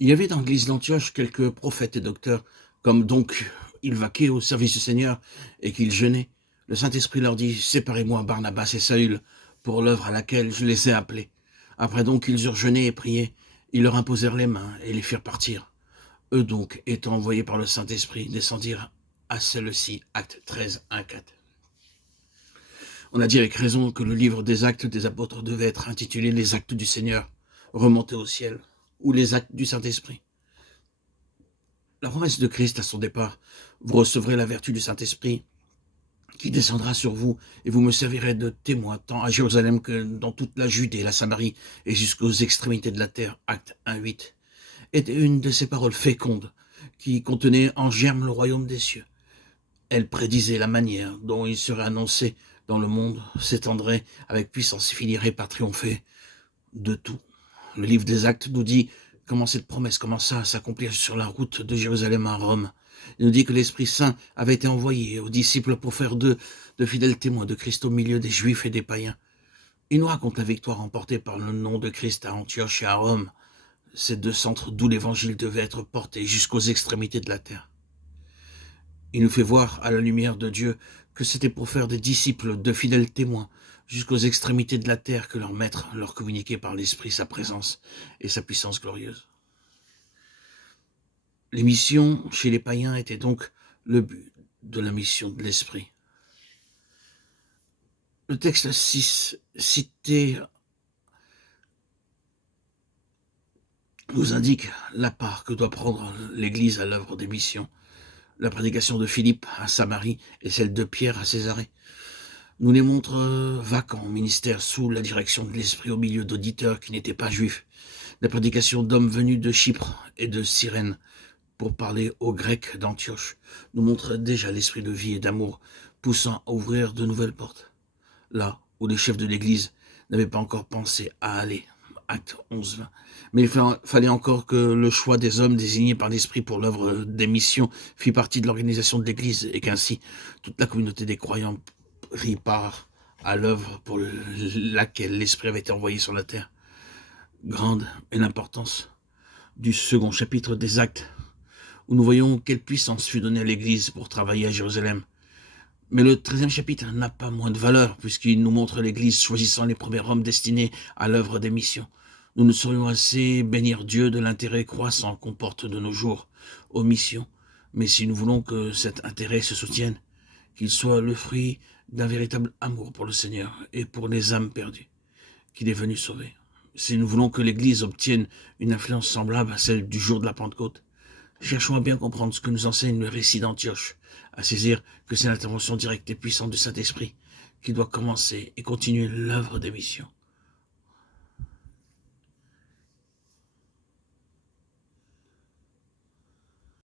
Il y avait dans l'église d'Antioche quelques prophètes et docteurs, comme donc ils vaquaient au service du Seigneur et qu'ils jeûnaient. Le Saint-Esprit leur dit: séparez-moi Barnabas et Saül pour l'œuvre à laquelle je les ai appelés. Après donc ils eurent jeûné et prié, ils leur imposèrent les mains et les firent partir. Eux donc, étant envoyés par le Saint-Esprit, descendirent à celle-ci. Acte 13, 1-4. On a dit avec raison que le livre des actes des apôtres devait être intitulé les actes du Seigneur, remontés au ciel, ou les actes du Saint-Esprit. La promesse de Christ à son départ: vous recevrez la vertu du Saint-Esprit qui descendra sur vous et vous me servirez de témoin tant à Jérusalem que dans toute la Judée, la Samarie et jusqu'aux extrémités de la terre. Acte 1-8. Était une de ces paroles fécondes qui contenaient en germe le royaume des cieux. Elle prédisait la manière dont il serait annoncé dans le monde, s'étendrait avec puissance et finirait par triompher de tout. Le livre des Actes nous dit comment cette promesse commença à s'accomplir sur la route de Jérusalem à Rome. Il nous dit que l'Esprit Saint avait été envoyé aux disciples pour faire d'eux de fidèles témoins de Christ au milieu des Juifs et des païens. Il nous raconte la victoire remportée par le nom de Christ à Antioche et à Rome, ces deux centres d'où l'Évangile devait être porté jusqu'aux extrémités de la terre. Il nous fait voir, à la lumière de Dieu, que c'était pour faire des disciples de fidèles témoins jusqu'aux extrémités de la terre que leur Maître leur communiquait par l'Esprit sa présence et sa puissance glorieuse. Les missions chez les païens étaient donc le but de la mission de l'Esprit. Le texte 6 cité nous indique la part que doit prendre l'Église à l'œuvre des missions. La prédication de Philippe à Samarie et celle de Pierre à Césarée nous les montre vacants au ministère sous la direction de l'Esprit au milieu d'auditeurs qui n'étaient pas juifs. La prédication d'hommes venus de Chypre et de Cyrène pour parler aux Grecs d'Antioche nous montre déjà l'esprit de vie et d'amour poussant à ouvrir de nouvelles portes. Là où les chefs de l'Église n'avaient pas encore pensé à aller. Acte 11-20. Mais il fallait encore que le choix des hommes désignés par l'Esprit pour l'œuvre des missions fit partie de l'organisation de l'Église et qu'ainsi toute la communauté des croyants prit part à l'œuvre pour laquelle l'Esprit avait été envoyé sur la terre. Grande est l'importance du second chapitre des Actes, où nous voyons quelle puissance fut donnée à l'Église pour travailler à Jérusalem. Mais le 13e chapitre n'a pas moins de valeur, puisqu'il nous montre l'Église choisissant les premiers hommes destinés à l'œuvre des missions. Nous ne saurions assez bénir Dieu de l'intérêt croissant qu'on porte de nos jours aux missions, mais si nous voulons que cet intérêt se soutienne, qu'il soit le fruit d'un véritable amour pour le Seigneur et pour les âmes perdues qu'il est venu sauver. Si nous voulons que l'Église obtienne une influence semblable à celle du jour de la Pentecôte, cherchons à bien comprendre ce que nous enseigne le récit d'Antioche, à saisir que c'est l'intervention directe et puissante du Saint-Esprit qui doit commencer et continuer l'œuvre des missions.